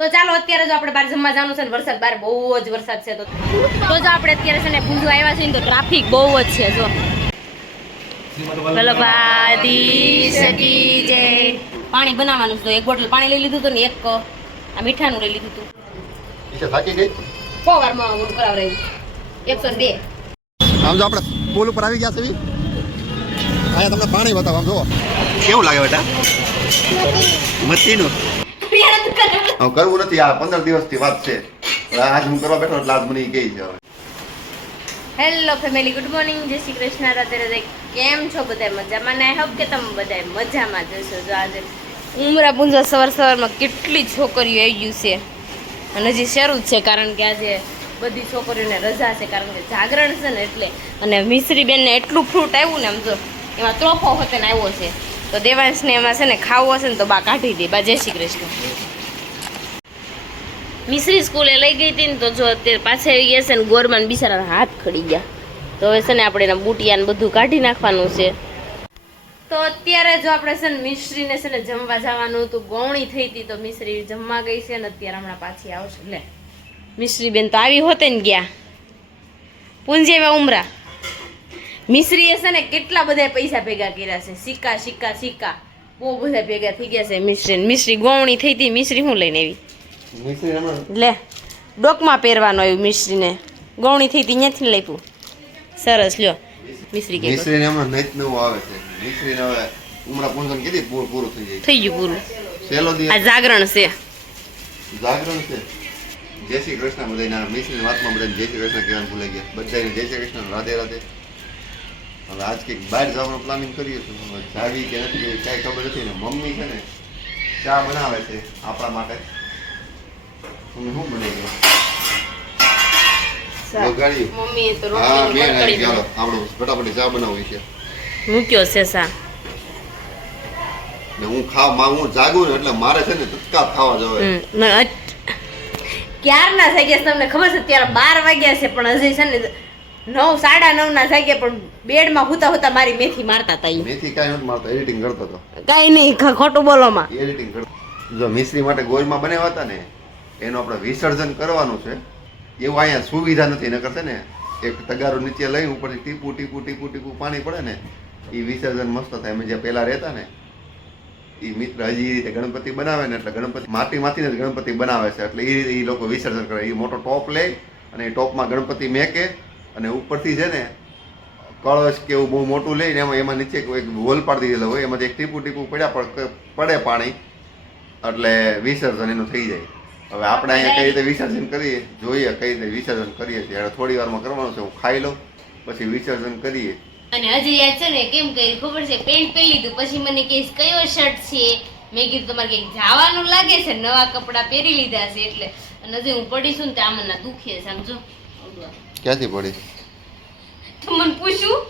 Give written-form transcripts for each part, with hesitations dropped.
તો ચાલો અત્યારે જો આપણે બહાર જમવા જવાનું છે ને વરસાદ બહાર બહુ જ વરસાદ છે તો જો આપણે અત્યારે છે ને પૂંજવા આવ્યા છે ને તો ટ્રાફિક બહુ જ છે જો પાણી બનાવવાનું તો એક બોટલ પાણી લઈ લીધું હતું ને એક આ મીઠાનું લઈ લીધું હતું થાકી ગઈ 100 વારમાં હું કરાવરાયું 102 આમ જો આપણે પુલ ઉપર આવી ગયા છે અહીંયા તમને પાણી બતાવો આમ જુઓ કેવું લાગે બેટા મતીનું હવે કરવું નથી આ 15 દિવસથી વાત છે આજ હું કરવા બેઠો એટલે આજ મને ઈ કહી છે હવે હેલો ફેમિલી ગુડ મોર્નિંગ જય શ્રી કૃષ્ણ રાધે રાધે કેમ છો બધા મજામાં ને આઈ હોપ કે તમે બધા મજામાં જશો જો આજે ઉમરા પૂંજા સવારમાં કેટલી છોકરીઓ આવી ગયું છે અને હજી શરૂ જ છે કારણ કે આજે બધી છોકરીઓને રજા છે કારણ કે જાગરણ છે ને એટલે અને મિશ્રી બેનને એટલું ફ્રૂટ આવ્યું ને આમ જો એમાં ત્રોફો હોતે ને આવ્યો છે તો દેવાંશને એમાં છે ને ખાવું હશે ને તો બા કાઢી દે બા જય શ્રી કૃષ્ણ મિશ્રી સ્કૂલે લઈ ગઈ હતી ને તો જો અત્યારે પાછા આવી ગયા છે ને ગોરમાન બિચારા હાથ ખડી ગયા તો હવે છે ને આપણે એના બુટિયાને બધું કાઢી નાખવાનું છે તો અત્યારે જો આપણે છે ને મિશ્રીને છે ને જમવા જવાનું હતું ગૌણી થઈ હતી તો મિશ્રી જમવા ગઈ છે ને અત્યારે હમણાં પાછી આવશે લે મિશ્રી બેન તો આવી હોતે ને ગયા પૂંજેવા ઉમરા મિશ્રીએ છે ને કેટલા બધા પૈસા ભેગા કર્યા છે સિક્કા સિક્કા સિક્કા બહુ બધા ભેગા થઈ ગયા છે મિશ્રી ગૌણી થઈ હતી મિશ્રી હું લઈને આવી લે ડોકમાં પહેરવાનો આવ્યું મિશ્રીને ગૌણી થઈ હતી ત્યાંથી લઈ પૂ સરસ લ્યો મિશ્રી કે મિશ્રીને હમણાં નઈત નવું આવે છે મિશ્રીને હવે ઉમરા પૂંજન કીધી પૂરું થઈ જાય થઈ ગયું પૂરું સેલો દી આ જાગરણ છે જય શ્રી કૃષ્ણ બધાના મિશ્રીની વાતમાં બધાને જય શ્રી કૃષ્ણ કહેવાનું ભૂલાઈ ગયા બધાને જય શ્રી કૃષ્ણ રાધે રાધે હવે આજ કંઈક બહાર જવાનું પ્લાનિંગ કર્યું છે જાવી કે નથી કાંઈ ખબર નથી ને મમ્મી છે ને ચા બનાવે છે આપણા માટે તમે શું બની ગયો મમ્મીએ તો હા રોટલી મેં કરી ચાલો આપણું ફટાફટ ચા બનાવવી છે મૂક્યો છે સા ને હું હું જાગું ને એટલે મારે છે ને તત્કાળ ખાવા જવાય ક્યારના થઈ ગયા તમને ખબર છે ત્યારે 12 વાગ્યા છે પણ હજી છે ને 9 9:30 ના થઈ ગયા પણ બેડમાં હુતા હુતા મારી મેથી મારતા હતા મેથી કાંઈ નથી મારતો એડિટિંગ કરતો હતો કાઈ નહીં ખોટું બોલોમાં એડિટિંગ કરતો જો મિશ્રી માટે ગોળમાં બનાવ્યા હતા ને એનું આપણે વિસર્જન કરવાનું છે એવું અહીંયા સુવિધા નથી નકર છે ને એક તગારો નીચે લઈ ઉપરથી ટીપું ટીપું ટીપું ટીપું પાણી પડે ને એ વિસર્જન મસ્ત થાય અમે જ્યાં પહેલા રહેતા ને એ મિત્ર હજી એ રીતે ગણપતિ બનાવે ને એટલે ગણપતિ માટીમાંથી જ ગણપતિ બનાવે છે એટલે એ રીતે એ લોકો વિસર્જન કરે એ મોટો ટોપ લે અને એ ટોપમાં ગણપતિ મેકે અને ઉપરથી છે ને કળશ કે એવું બહુ મોટું લઈને એમાં નીચે એક હોલ પાડી દીધેલો હોય એમાંથી એક ટીપું ટીપું પડે પાણી એટલે વિસર્જન એનું થઈ જાય હવે આપણે અહીંયા કઈ રીતે વિસર્જન કરીએ જોઈએ કઈ રીતે વિસર્જન કરીએ છીએ થોડી વારમાં કરવાનું છે હું ખાઈ લઉં પછી વિસર્જન કરીએ અને હજી યાદ છે ને કેમ કરી ખબર છે પેન્ટ પહેરી લીધું પછી મને કહીશ કયો શર્ટ છે મેં કીધું તમારે કંઈક જવાનું લાગે છે નવા કપડાં પહેરી લીધા છે એટલે અને હજી હું પડીશું ને ત્યાં મને દુખે છે સમજો ક્યાંથી પડી તો મને પૂછ્યું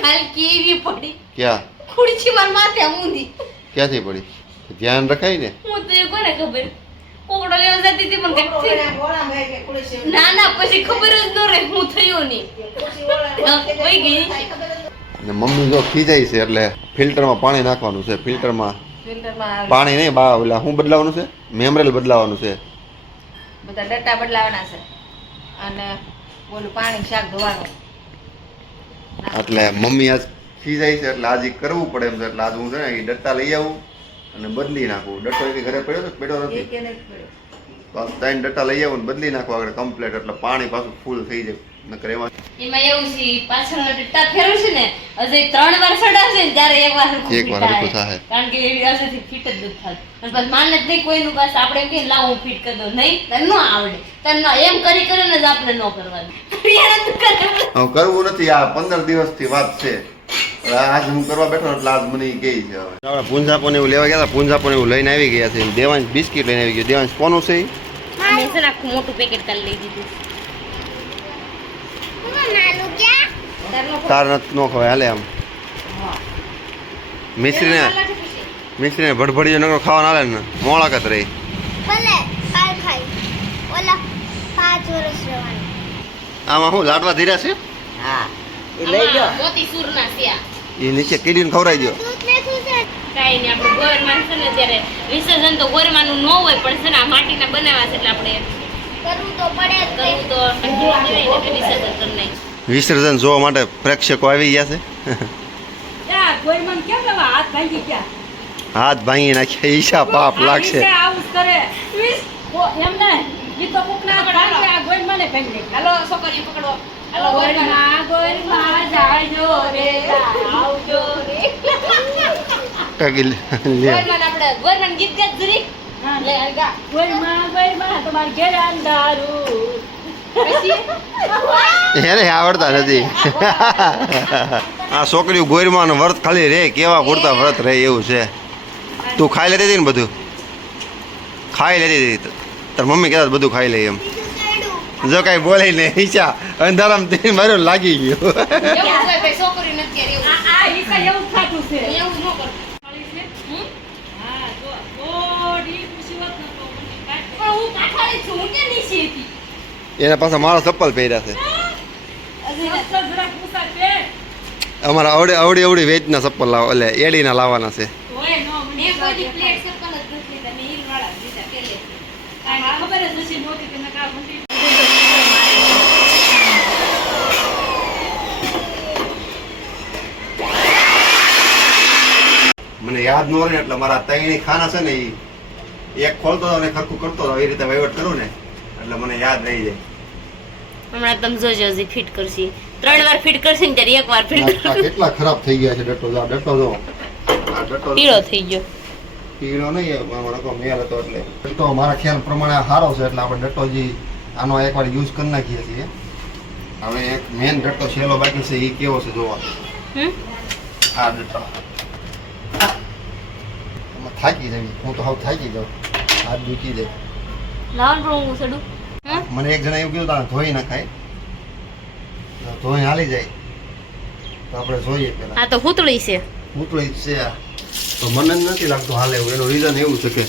કાલ કેવી પડી ક્યાં ખુરશી માર માથે ઊંધી ક્યાંથી પડી ધ્યાન રખાય ને હું તો એ કોને ખબર કોકડો લેવા જતી હતી પણ ના ના પછી ખબર જ ન રહે હું થયો નહીં હોય ગઈ ને મમ્મી જો ખીજાય છે એટલે ફિલ્ટરમાં પાણી નાખવાનું છે ફિલ્ટરમાં પાણી નહીં બા ઓલા શું બદલાવાનું છે મેમરેલ બદલાવાનું છે બધા ડટ્ટા બદલાવાના છે અને બોલું પાણી શાક ધોવાનું એટલે મમ્મી આજ ખીજાય છે એટલે આજે કરવું પડે એમ છે એટલે આજ હું છે ને એ ડટ્ટા લઈ આવું અને બદલી નાખવું ડટ્ટો એ ઘરે પડ્યો છે પડ્યો નથી તો 3 ડટ્ટા લઈ આવું ને બદલી નાખવા આગળ કમ્પ્લીટ એટલે પાણી પાછું ફૂલ થઈ જાય નકર એમાં એવું છે પાછળનો ડટ્ટા ફેરવું છે ને હજી 3 વાર સડાશે ને ત્યારે એક વાર હરખું થાય કારણ કે એવી અસરથી ફિટ જ નથી થતું અને પછી માને જ નહીં કોઈનું પાસે આપણે એમ કે લાવ હું ફિટ કરી દઉં નહીં તને ન આવડે તને એમ કરી કરીને જ આપણે ન કરવાનું હવે કરવું નથી આ 15 દિવસથી વાત છે આજ હું કરવા બેઠો એટલે આજ મને ગઈ છે હવે પૂંજાપોને એવું લેવા ગયા હતા પૂંજાપોને એવું લઈને આવી ગયા છે દેવાંશ બિસ્કિટ લઈને આવી ગયો દેવાંશ કોનું છે મેં છે ને આખું મોટું પેકેટ કરી લઈ દીધું તાર નથી નો ખવાય હાલે આમ મિશ્રીને ભડભડીઓ નકરો ખાવાનું હાલે ને મોળાકત રહી આમાં શું લાડવા ધીરા છે હા એ લઈ લો મોતી સૂરના છે એ નીચે કીડીને ખવડાવી દો. કાંઈ નહીં, આપણે ગોરમાન છે ને ત્યારે વિસર્જન તો ગોરમાનું ન હોય, પણ છે ને આ માટીના બનાવ્યા છે એટલે આપણે કરવું તો કંટાળો આવે ને એટલે વિસર્જન કરી નાખ્યું. વિસર્જન જોવા માટે પ્રેક્ષકો આવી ગયા છે. હાથ ભાંગી નાખ્યા. ઈશા પાપ લાગશે. હાલો છોકરીઓ પકડો. હાલો ગોરમા જાજો રે આવજો રે. ટકી લે. ગોરમાન આપણે ગોરમાન ગીત ગાત જરી. લે ગા. ગોરમા તમાર ઘેર અંધારું. એને આવડતા નથી. આ છોકરીઓ ગોરમાં વ્રત ખાલી રે કેવા પૂરતા વ્રત રહે એવું છે. તું ખાઈ લેતી હતી ને બધું? ખાઈ લેતી હતી. તાર મમ્મી કહેતા બધું ખાઈ લે એમ. જો કાંઈ બોલે ને ઈચ્છા અંધારામાં તે મારું લાગી ગયું. છોકરી નથી એવું છે એવું ન કર. એના પાસે મારા ચપ્પલ પહેર્યા છે. અમારા અવડી અવડી વેચના ચપ્પલ લાવ એટલે એડીના લાવવાના છે. મને યાદ ન રહે એટલે મારા તઈની ખાના છે ને એ એક ખોલતો હતો ને ખરખું કરતો હતો. એ રીતે વહીવટ કરું ને એટલે મને યાદ રહી જાય. હમણાં તમે જોજો હજી ફિટ કરશી 3 વાર ફિટ કરશી ને ત્યારે 1 વાર ફિટ કરશી. કેટલા ખરાબ થઈ ગયા છે ડટ્ટો. ડટ્ટો જો આ ડટ્ટો પીળો થઈ ગયો. પીળો નહીં મારો તો મેલ હતો એટલે ડટ્ટો મારા ખ્યાલ પ્રમાણે સારો છે એટલે આપણે ડટ્ટોજી આનો એકવાર યુઝ કરી નાખીએ છીએ. હવે એક મેન ડટ્ટો છેલ્લો બાકી છે એ કેવો છે જોવા. આ ડટ્ટો થાકી જવી. હું તો હવે થાકી જાઉં. હાથ દુખી જાય. લાવન પણ હું સડું. મને એક જણા એવું કીધું તારે ધોઈ નખાય. ધોઈ હાલી જાય તો આપણે જોઈએ પેલા. આ તો હુતળી છે. ઉતળી છે આ. તો મને જ નથી લાગતું હાલે એવું. એનું રીઝન એવું છે કે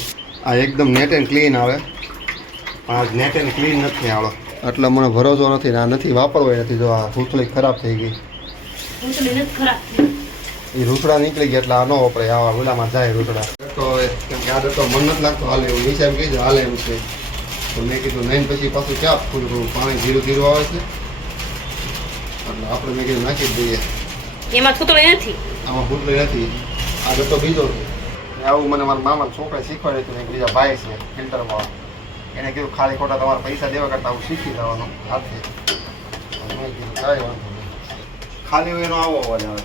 આ એકદમ નેટ એન્ડ ક્લીન આવે. આ નેટ એન્ડ ક્લીન નથી આવડો એટલે મને ભરોસો નથી ને આ નથી વાપરવો નથી. જો આ ઉતળી ખરાબ થઈ ગઈ. હુતળી નથી ખરાબ. એ રૂસડા નીકળી ગયા એટલે આ ન વપરાય. આવા ઓલામાં જાય રૂસડા. તો કેમ કે આ તો મન નથી લાગતું હાલે એવું. હિસાબ કીધું હાલે એમ છે. તો મેં કીધું નહીં પછી પાછું ચા થોડું પાણી ધીરું ધીરું આવે છે એટલે આપણે મેં કીધું નાખી જ દઈએ. એમાં હુતળી નથી. આમાં ફૂટલી નથી. આ ગતો બીજો છે. આવું મને મારા મામા છોકરા શીખવાડે હતું. એક બીજા ભાઈ છે ફિલ્ટરમાં. એને કીધું ખાલી ખોટા તમારે પૈસા દેવા કરતા આવું શીખી જવાનું હાથે. મેં કીધું કાંઈ વાંધો નહીં. ખાલી એનો આવો અવાજ આવે.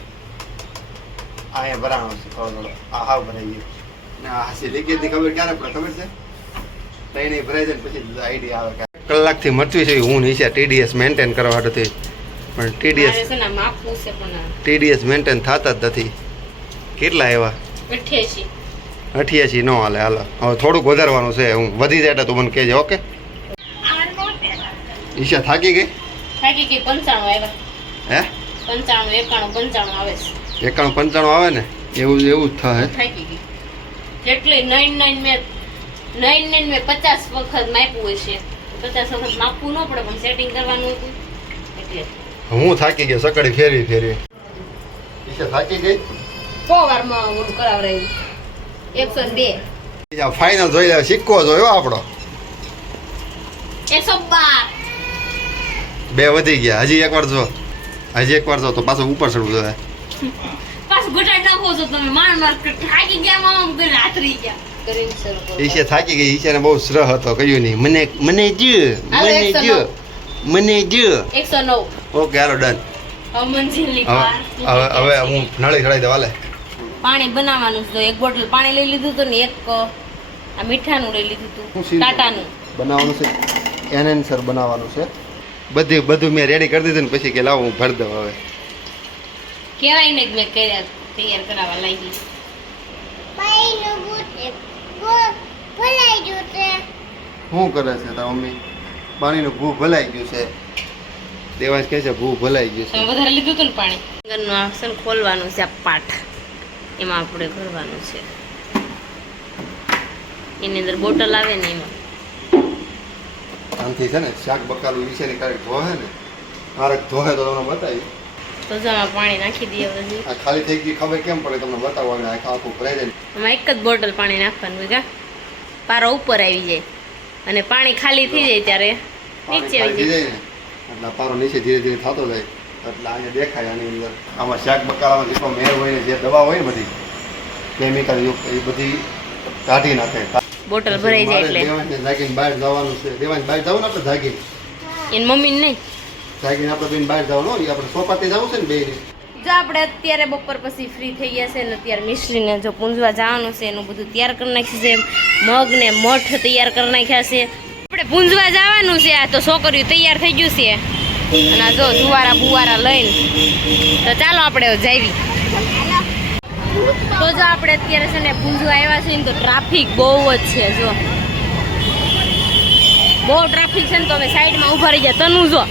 આ એ ભરાણો છે થોડો થોડો. આ હાવ ભરાઈ ગયો ને આ હાસી લીકેજની ખબર ક્યારે પડે ખબર છે? ત્રણે ભરાઈ જાય પછી આઈડિયા આવે. કલાકથી મરચી છે હું નીચે TDS મેન્ટેન કરવા હાટુથી. પણ TDS મેન્ટેન થતા જ નથી. કેટલા એવા 88 નો હાલે. હાલો હવે થોડુંક વધારવાનું છે. હું વધી જાય એટલે તું મને કહેજે. ઓકે ઈશા થાકી ગઈ? 95 આવ્યા. હે 95 91 આવે છે. 91 95 આવે ને એવું જ થાય. થાકી ગઈ એટલે 99 મેં 50 વખત માપ્યું હશે. 50 વખત માપવું ન પડે પણ સેટિંગ કરવાનું હતું એટલે હું થાકી ગયો. સકડી ફેરવી ઈશા થાકી ગઈ. 100 વારમાં હું કરાવરાયું 102 ફાઇનલ જોઈ લે. સિક્કો જોયો આપણો 112 બે વધી ગયા. હજી એકવાર જો તો પાછું ઉપર ચડવું જોઈએ. પાછું ઘટાડ નાખો છો તમે. માર થાકી ગયા મામા કરી રાત્રી ગયા કરીને શરૂ કરો. ઈશા થાકી ગઈ. ઈશાને બહુ શ્રહ હતો. કહ્યું નહીં મને જો 109 ઓકે હાલો ડન. મંજિલની હવે હું નળી ચડાવી દઉં. હાલે પાણી બનાવવાનું છે. એક બોટલ પાણી લઈ લીધું હતું ને એક આ મીઠાનું લઈ લીધું હતું ટાટાનું. બનાવવાનું છે એનેન્સર બનાવવાનું છે. બધું મેં રેડી કરી દીધું ને પછી કે લાવ હું ભરી દઉં. હવે કેવાય ને મેં કર્યા તૈયાર કરાવવા લાગી. શું કરે છે તાર મમ્મી? પાણીનું ભૂ ભલાઈ ગયું છે. દેવાંશ કહે છે ભૂ ભલાઈ ગયું છે. તમે વધારે લીધું હતું ને પાણી. ઘરનું આસન ખોલવાનું છે. આ પાઠ એમાં આપણે ભરવાનું છે. એની અંદર બોટલ આવે ને એમાં આનાથી છે ને શાક બકાલું વિશેની ક્યારેક ધોહે ને મારે ધોહે તો તમને બતાવી. તો જો આમાં પાણી નાખી દઈએ પછી આ ખાલી થઈ ગઈ ખબર કેમ પડે તમને બતાવવા આગળ આખા આખું ભરાઈ જાય આમાં એક જ બોટલ પાણી નાખવાનું કા પારો ઉપર આવી જાય અને પાણી ખાલી થઈ જાય ત્યારે નીચે આવી જાય ને એટલે પારો નીચે ધીરે ધીરે થતો જાય એટલે અહીંયા દેખાય આની અંદર આમાં શાક બકાલામાં જેટલો મેળ હોય ને જે દવા હોય ને બધી કેમિકલ યુક્ત એ બધી કાઢી નાખે બોટલ ભરાઈ જાય એટલે દેવાને જાગીને બહાર જવાનું છે દેવાને બહાર જવાનું આપણે જાગીને એની મમ્મીને નહીં જાગીને આપણે બેન બહાર જવાનું હોય આપણે સોપાતે જવું છે ને બેને જો આપણે અત્યારે બપોર પછી ફ્રી થઈ ગયા છે ને અત્યારે મિશ્રીને જો પૂંજવા જવાનું છે એનું બધું તૈયાર કરી નાખ્યું છે મગ ને મઠ તૈયાર કરી નાખ્યા છે આપણે પૂંજવા જવાનું છે આ તો છોકરીઓ તૈયાર થઈ ગયું છે અને આ જો જુવારા બુવારા લઈને તો ચાલો આપણે જાવી તો જો આપણે અત્યારે છે ને પૂંજવા આવ્યા છે ને તો ટ્રાફિક બહુ જ છે જો બહુ ટ્રાફિક છે ને તો હવે સાઈડમાં ઊભા રહી જાય તનું જો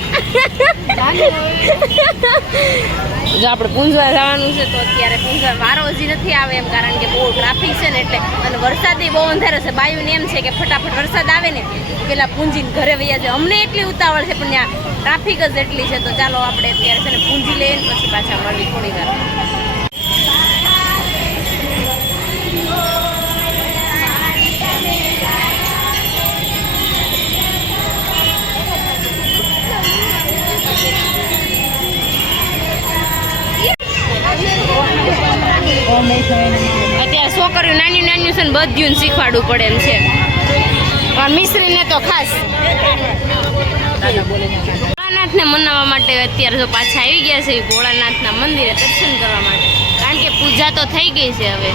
જો આપણે પૂંજવા જવાનું છે તો અત્યારે પૂંજવા વારો હજી નથી આવે એમ કારણ કે બહુ ટ્રાફિક છે ને એટલે અને વરસાદ બહુ અંધારો છે બાયુને એમ છે કે ફટાફટ વરસાદ આવે ને પેલા પૂંજીને ઘરે વૈયા જાય અમને એટલી ઉતાવળ છે પણ ત્યાં ટ્રાફિક જ એટલી છે તો ચાલો આપણે અત્યારે છે ને પૂંજી લઈને પછી પાછા મળવી થોડી વાર અત્યારે છોકરીઓ નાની નાની છે ને બધું શીખવાડવું પડે એમ છે પણ મિશ્રીને તો ખાસ ભોળાનાથને મનાવવા માટે અત્યારે જો પાછા આવી ગયા છે ભોળાનાથના મંદિરે દર્શન કરવા માટે કારણ કે પૂજા તો થઈ ગઈ છે હવે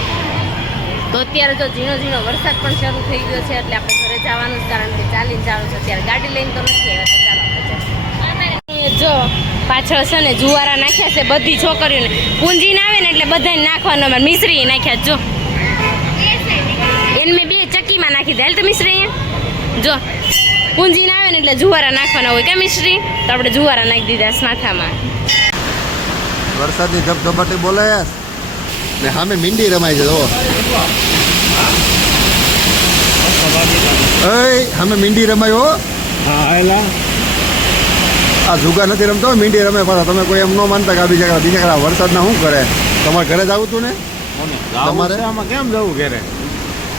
તો અત્યારે જો ઝીણો ઝીણો વરસાદ પણ શરૂ થઈ ગયો છે એટલે આપણે ઘરે જવાનું જ કારણ કે ચાલીને જવાનું છે અત્યારે ગાડી લઈને તો નથી આવ્યા તો ચાલો જો પાછળ છે ને જુવારા નાખ્યા છે બધી છોકરીઓને પૂંજીને આવે ને એટલે બધાને નાખવાનું અમારે મિશ્રી નાખ્યા જો એને મેં બે ચક્કીમાં નાખી દે તો મિશ્રી જો પૂંજીને આવે ને એટલે જુવારા નાખવાના હોય કે મિશ્રી તો આપણે જુવારા નાખી દીધા માથામાં વરસાદની ધબધબાટી બોલાય ને સામે મીંડી રમાય છે જો સામે મીંડી રમાય હો હા આ જુગા નથી રમતો મીંડી રમે પાછા તમે કોઈ એમ ન માનતા કે આ બીજા વરસાદના શું કરે તમારે ઘરે જ આવું તું ને તમારે આમાં કેમ જવું ઘરે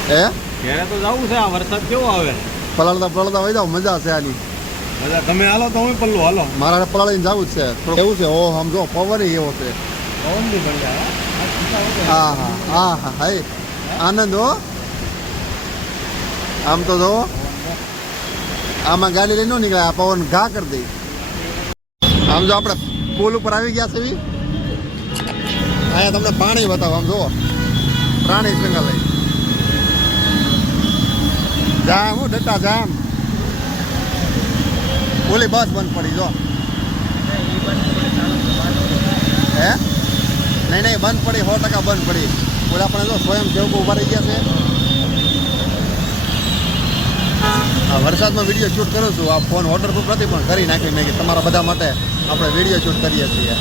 હે ઘરે તો જવું છે આ વરસાદ કેવો આવે પલાળતા હોય જાવ મજા છે આની બધા તમે હાલો તો હું પલ્લું હાલો મારા પલાળીને જવું જ છે થોડું એવું છે ઓ સમજો પવન એવો છે પવન બી બળ્યા હા હા હા હા હાય આનંદ હો આમ તો જો આમાં ગાડી લઈને ન નીકળે આ પવન ઘા કરી દઈ આમ જો આપણે પુલ ઉપર આવી ગયા છે અહીંયા તમને પાણી બતાવો આમ જુઓ પ્રાણી સંગ્રહાલય જામ હું ડટા જામ ઓલી બસ બંધ પડી જો હે નહીં બંધ પડી 100% બંધ પડી ઓલા આપણે જો સ્વયંસેવકો ઉભા રહી ગયા છે આ વરસાદમાં વિડીયો શૂટ કરું છું આ ફોન વોટરપ્રૂફ નથી પણ કરી નાખી મેં કે તમારા બધા માટે આપણે વિડીયો શૂટ કરીએ છીએ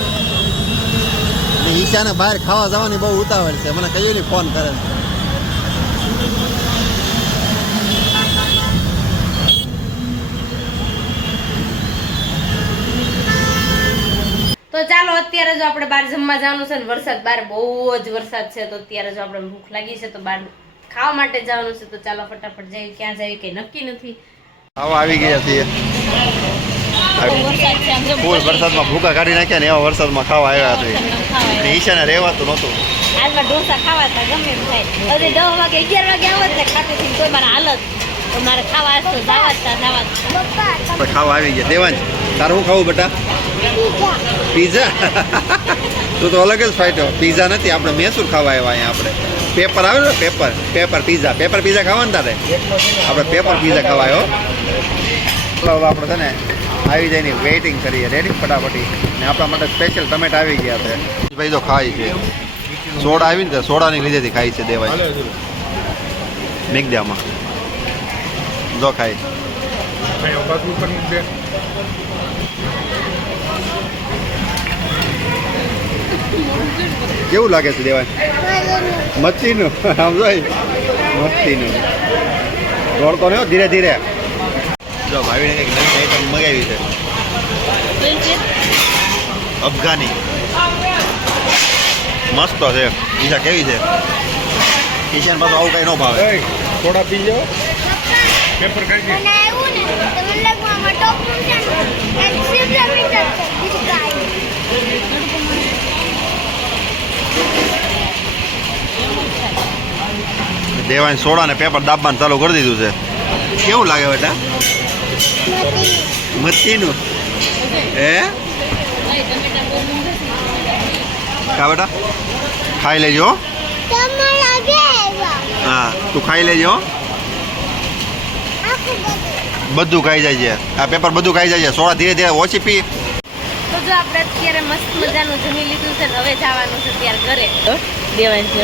ઈશાને બહાર ખાવા જવાની બહુ ઉતાવળ છે મને કહ્યું નહીં ફોન કરે તો ચાલો અત્યારે જો આપણે બહાર જમવા જવાનું છે ને વરસાદ બહાર બહુ જ વરસાદ છે તો અત્યારે જો આપણે ભૂખ લાગી છે તો બહાર ખાવા માટે જવાનું છે તો ચાલો ફટાફટ જઈએ ક્યાં જઈએ કઈ નક્કી નથી આવા આવી ગયા છીએ ફૂલ વરસાદમાં ભૂકા કાઢી નાખ્યા ને એવા વરસાદમાં ખાવા આવ્યા હતા ઈશાને રહેવાતું નહોતું હાલમાં ઢોસા ખાવા હતા ગમે એમ થાય હવે 10 વાગે 11 વાગે આવત ને ખાતે કોઈ મારા હાલત તો મારે ખાવા આજ તો જવા ખાવા આવી ગયા દેવાંશ તારે શું ખાવું બેટા પીઝા તું તો અલગ જ ફાટ્યો પીઝા નથી આપણે મૈસૂર ખાવા આવ્યા અહીંયા આપણે પેપર આવે ને પેપર પીઝા ખાવાનું તારે આપણે પેપર પીઝા ખાવા આવ્યો આપણે છે ને આવી જાય ની વેઇટિંગ કરીએ રેડી ફટાફટી ને આપણા માટે સ્પેશિયલ ટમેટા આવી ગયા છે ભાઈ તો ખાઈ છે સોડા આવી ને સોડાની લીધેથી ખાઈ છે દેવાય મેઘદામાં જો ખાઈ કેવું લાગે છે દેવાય મચ્છીનું આમ જોઈ મચ્છીનું દોડતો ને ધીરે ધીરે જો ભાવીને કંઈક નવી આઈટમ મગાવી છે અફઘાની મસ્ત છે ઈશા કેવી છે ઈશાન પાછું આવું કઈ ન ભાવે થોડા પી જાઓ પેપર કાઢી અને આવ્યું ને તો મને લાગ્યું આમાં ટોપનું છે ને એક સિમ્પલ મીટર છે બીજું કાંઈ દેવાન સોડા ને પેપર દાબવાનું ચાલુ કરી દીધું છે કેવું લાગે બેટા મતીનું હે કા બેટા ખાઈ લેજો તમને લાગે આવ્યા હા તું ખાઈ લેજો આખું બધું ખાઈ જાય છે આ પેપર બધું ખાઈ જાય છે સોડા ધીરે ધીરે ઓછી પી તો જો આપણે અત્યારે મસ્ત મજાનું જમી લીધું છે ને હવે જવાનું છે ત્યારે ઘરે દેવાન છે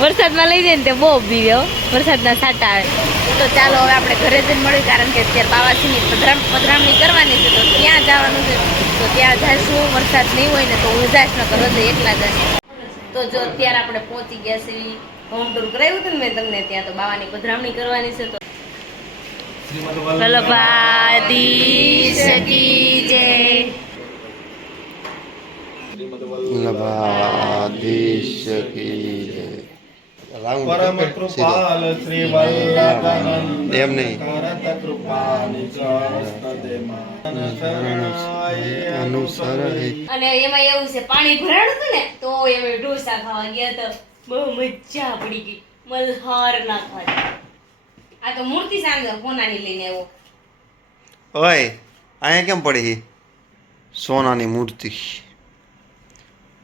વરસાદમાં લઈ જાય ને તે બહુ ભીડ્યો વરસાદના છાંટા આવે તો ચાલો હવે આપણે ઘરે જઈને મળ્યું કારણ કે અત્યારે બાવાજીની પધરામણી કરવાની છે તો ત્યાં જવાનું છે તો ત્યાં જઈશું વરસાદ નહીં હોય ને તો હું જઈશ ને રોજે એકલા જઈશ તો જો અત્યારે આપણે પહોંચી ગયા છીએ હોમ ટૂર કરાવ્યું હતું ને મેં તમને ત્યાં તો બાવાની પધરામણી કરવાની છે તો વલ્લભાધીશ કી જય લભાધીશ કી જય પરમ કૃપાલ શ્રી વલ્લભાનંદ એમ નહીં કરત કૃપાનિ અનુસર અને એમાં એવું છે પાણી ભરાણું હતું ને તો એમાં ઢોસા ખાવા ગયા તો બહુ મજા પડી ગઈ મલ્હાર ના ખાવા આ તો મૂર્તિ સાંજે કોનાની લઈને આવ્યો ઓય અહીંયા કેમ પડી સોનાની મૂર્તિ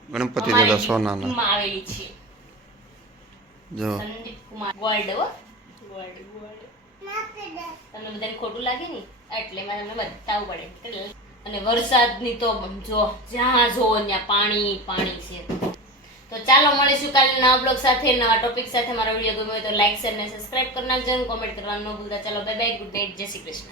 ગણપતિ દાદા સોનાના માં આવેલી છે જો સંદીપ કુમાર ગોલ્ડ હો ગોલ્ડ તમને બધાને ખોટું લાગે ને એટલે મારે તમને બતાવવું પડે અને વરસાદની તો જો જ્યાં જો ત્યાં પાણી પાણી છે તો ચાલો મળીશું કાલે નવા બ્લોગ સાથે નવા ટોપિક સાથે મારો વિડીયો ગમ્યો હોય તો લાઈક શેર અને સબસ્ક્રાઇબ કરી નાખજો કોમેન્ટ કરવાનું ન ભૂલતા ચાલો બાય બાય ગુડ નાઇટ જય શ્રી કૃષ્ણ